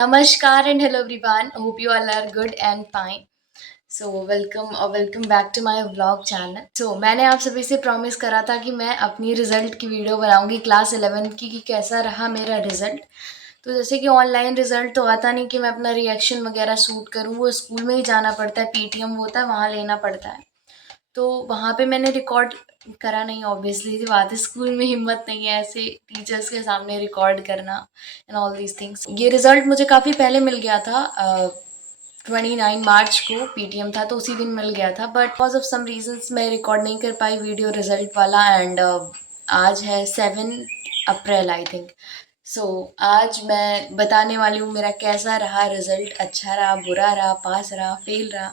Namaskar and hello everyone. Hope you all are good and fine. So welcome back to my vlog channel. So मैंने आप सभी से promise करा था कि मैं अपनी रिजल्ट की वीडियो बनाऊंगी क्लास 11 की कि कैसा रहा मेरा रिजल्ट। तो जैसे कि ऑनलाइन रिजल्ट तो आता नहीं कि मैं अपना रिएक्शन वगैरह शूट करूँ, वो स्कूल में ही जाना पड़ता है, पीटीएम होता है वहाँ लेना पड़ता है। तो वहाँ पे मैंने रिकॉर्ड करा नहीं, ऑब्वियसली सी बात है, स्कूल में हिम्मत नहीं है ऐसे टीचर्स के सामने रिकॉर्ड करना एंड ऑल दीज थिंग्स। ये रिजल्ट मुझे काफ़ी पहले मिल गया था, 29 मार्च को पीटीएम था तो उसी दिन मिल गया था, but because of some reasons मैं रिकॉर्ड नहीं कर पाई वीडियो रिजल्ट वाला। एंड आज है 7 अप्रैल आई थिंक। सो आज मैं बताने वाली हूँ मेरा कैसा रहा रिजल्ट, अच्छा रहा, बुरा रहा, पास रहा, फेल रहा।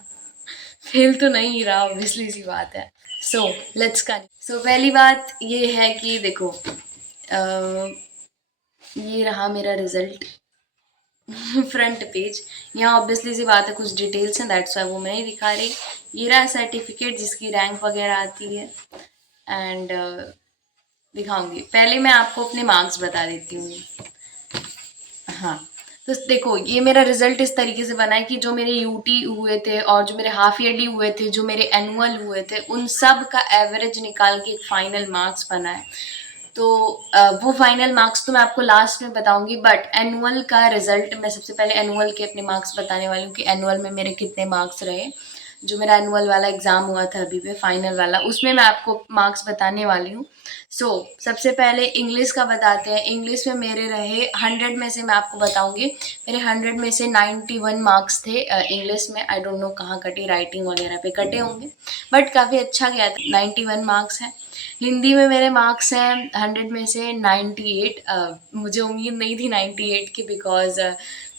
फेल तो नहीं रहा, ऑब्वियसली सी बात है। So let's continue. सो पहली बात ये है कि देखो, ये रहा मेरा रिजल्ट। फ्रंट पेज, यहाँ ऑब्वियसली सी बात है कुछ डिटेल्स हैं, दैट्स वाई वो मैं नहीं दिखा रही। ये रहा सर्टिफिकेट जिसकी रैंक वगैरह आती है। एंड दिखाऊंगी, पहले मैं आपको अपने मार्क्स बता देती हूँ। हाँ, तो देखो ये मेरा रिजल्ट इस तरीके से बना है कि जो मेरे यूटी हुए थे और जो मेरे हाफ ईयरली हुए थे, जो मेरे एनुअल हुए थे, उन सब का एवरेज निकाल के एक फाइनल मार्क्स बना है। तो वो फाइनल मार्क्स तो मैं आपको लास्ट में बताऊंगी, बट एनुअल का रिजल्ट मैं सबसे पहले एनुअल के अपने मार्क्स बताने वाली हूँ कि एनुअल में मेरे कितने मार्क्स रहे। जो मेरा एनुअल वाला एग्ज़ाम हुआ था अभी पे फाइनल वाला, उसमें मैं आपको मार्क्स बताने वाली हूँ। सो सबसे पहले इंग्लिश का बताते हैं। इंग्लिश में मेरे रहे 100 में से मैं आपको बताऊंगी, मेरे 100 में से 91 मार्क्स थे इंग्लिश में। आई डोंट नो कहाँ कटे, राइटिंग वगैरह पे कटे होंगे, बट काफ़ी अच्छा गया था, 91 मार्क्स हैं। हिंदी में मेरे मार्क्स हैं 100 में से 98। मुझे उम्मीद नहीं थी 98 की, बिकॉज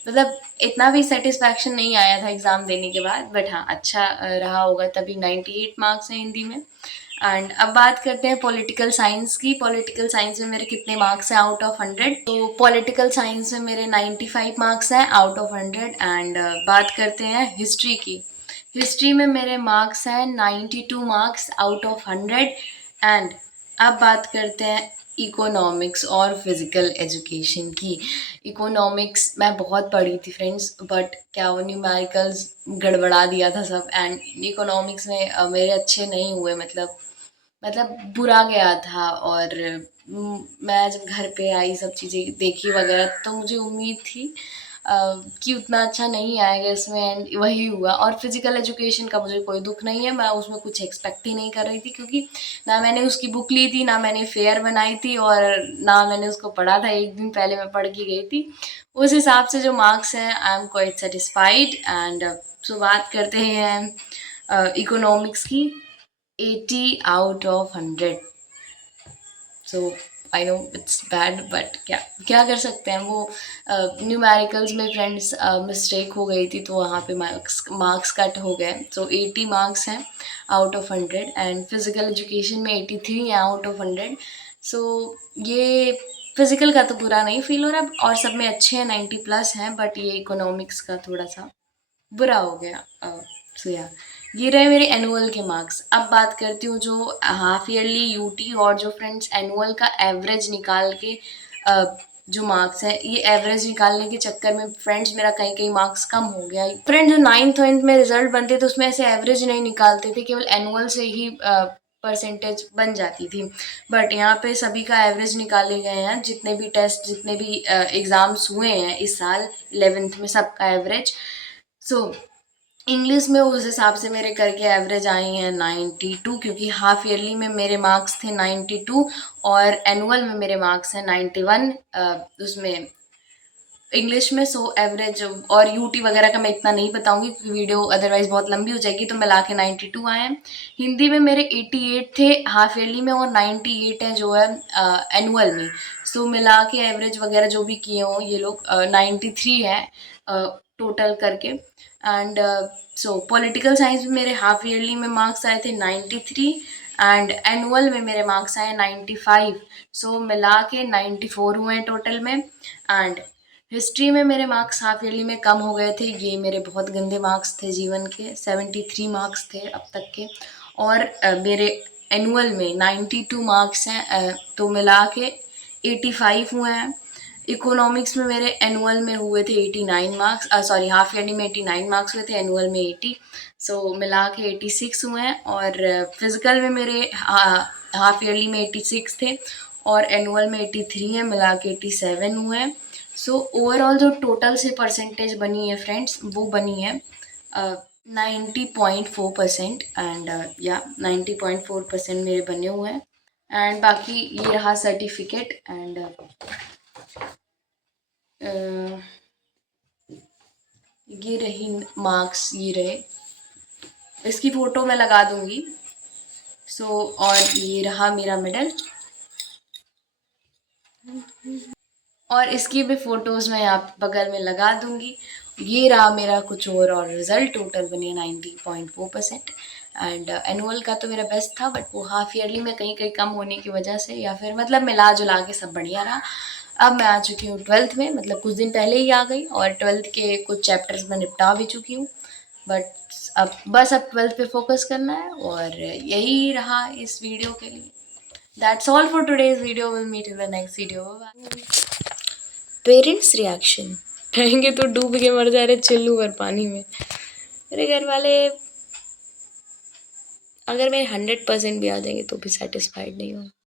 मतलब इतना भी सेटिस्फैक्शन नहीं आया था एग्ज़ाम देने के बाद, बट हाँ अच्छा रहा होगा, तभी 98 मार्क्स हैं हिंदी में। एंड अब बात करते हैं पॉलिटिकल साइंस की। पॉलिटिकल साइंस में मेरे कितने मार्क्स हैं आउट ऑफ 100? तो पॉलिटिकल साइंस में मेरे 95 मार्क्स हैं आउट ऑफ 100। एंड बात करते हैं हिस्ट्री की। हिस्ट्री में मेरे मार्क्स हैं 92 मार्क्स आउट ऑफ 100। एंड अब बात करते हैं इकोनॉमिक्स और फिज़िकल एजुकेशन की। इकोनॉमिक्स मैं बहुत पढ़ी थी फ्रेंड्स, बट क्या वो न्यूमेरिकल्स गड़बड़ा दिया था सब। एंड इकोनॉमिक्स में मेरे अच्छे नहीं हुए, मतलब बुरा गया था। और मैं जब घर पे आई सब चीज़ें देखी वगैरह तो मुझे उम्मीद थी कि उतना अच्छा नहीं आएगा इसमें, एंड वही हुआ। और फिज़िकल एजुकेशन का मुझे कोई दुख नहीं है, मैं उसमें कुछ एक्सपेक्ट ही नहीं कर रही थी, क्योंकि ना मैंने उसकी बुक ली थी, ना मैंने फेयर बनाई थी, और ना मैंने उसको पढ़ा था। एक दिन पहले मैं पढ़ के गई थी। उस हिसाब से जो मार्क्स हैं I am quite satisfied. And so बात करते हैं इकोनॉमिक्स की। 80 out of 100। So I know it's bad, but क्या क्या कर सकते हैं। वो न्यूमेरिकल्स में फ्रेंड्स मिस्टेक हो गई थी, तो वहाँ पे मार्क्स कट हो गए। सो 80 मार्क्स हैं out of 100। And physical education में 83 है आउट ऑफ 100। सो ये फिज़िकल का तो बुरा नहीं फील हो रहा, और सब में अच्छे हैं, 90 प्लस हैं, बट ये इकोनॉमिक्स का थोड़ा सा बुरा हो गया। सो या ये रहे मेरे एनुअल के मार्क्स। अब बात करती हूँ जो हाफ ईयरली यूटी और जो फ्रेंड्स एनुअल का एवरेज निकाल के जो मार्क्स है, ये एवरेज निकालने के चक्कर में फ्रेंड्स मेरा कहीं कहीं मार्क्स कम हो गया। फ्रेंड जो 9th में रिजल्ट बनते थे उसमें ऐसे एवरेज नहीं निकालते थे, केवल एनुअल से ही परसेंटेज बन जाती थी। बट यहाँ पे सभी का एवरेज निकाले गए हैं, जितने भी टेस्ट, जितने भी एग्ज़ाम्स हुए हैं इस साल 11th में, सबका एवरेज। सो इंग्लिश में उस हिसाब से मेरे करके एवरेज आई हैं 92, क्योंकि हाफ ईयरली में मेरे मार्क्स थे 92 और एनुअल में मेरे मार्क्स हैं 91 उसमें इंग्लिश में। सो एवरेज और यूटी वगैरह का मैं इतना नहीं बताऊंगी क्योंकि वीडियो अदरवाइज बहुत लंबी हो जाएगी, तो मिला के 92 आए हैं। हिंदी में मेरे 88 थे हाफ ईयरली में और 98 है जो है एनुअल में। सो मिला के एवरेज वगैरह जो भी किए हों ये लोग 93 है टोटल करके। एंड सो पॉलिटिकल साइंस में मेरे हाफ ईयरली में मार्क्स आए थे 93 एंड एनुअल में मेरे मार्क्स आए 95। सो मिला के 94 हुए हैं टोटल में। एंड हिस्ट्री में मेरे मार्क्स हाफ ईयरली में कम हो गए थे, ये मेरे बहुत गंदे मार्क्स थे जीवन के, 73 मार्क्स थे अब तक के। और मेरे एनुअल में 92 मार्क्स हैं, तो मिला के 85 हुए हैं। इकोनॉमिक्स में मेरे एनुअल में हुए थे 89 मार्क्स, सॉरी हाफ ईयरली में 89 मार्क्स हुए थे, एनुअल में 80, सो मिला के 86 हुए हैं। और फिजिकल में मेरे हाफ ईयरली में 86 थे और एनुअल में 83 है, मिला के 87 हुए हैं। सो ओवरऑल जो टोटल से परसेंटेज बनी है फ्रेंड्स, वो बनी है 90.4%। एंड या 90.4% मेरे बने हुए हैं। एंड बाकी ये रहा सर्टिफिकेट, एंड ये रही मार्क्स, ये रहे, इसकी फ़ोटो मैं लगा दूंगी। सो और ये रहा मेरा मेडल, और इसकी भी फ़ोटोज़ मैं यहाँ बगल में लगा दूंगी। ये रहा मेरा कुछ और रिज़ल्ट, टोटल बने 90.4%। एंड एनुअल का तो मेरा बेस्ट था, बट वो हाफ ईयरली में कहीं कहीं कम होने की वजह से, या फिर मतलब मिला जुला के सब बढ़िया रहा। अब मैं आ चुकी हूँ 12th में, मतलब कुछ दिन पहले ही आ गई, और 12th के कुछ चैप्टर्स मैं निपटा भी चुकी हूँ। बट अब 12th पे फोकस करना है, और यही रहा इस वीडियो के लिए। That's all for today's video, will meet in the next video. Bye. Parents reaction, कहेंगे तो डूब के मर जा रहे चिल्लू भर पानी में। मेरे घर वाले अगर मेरे 100% भी आ जाएंगे तो भी सेटिस्फाइड नहीं होंगे।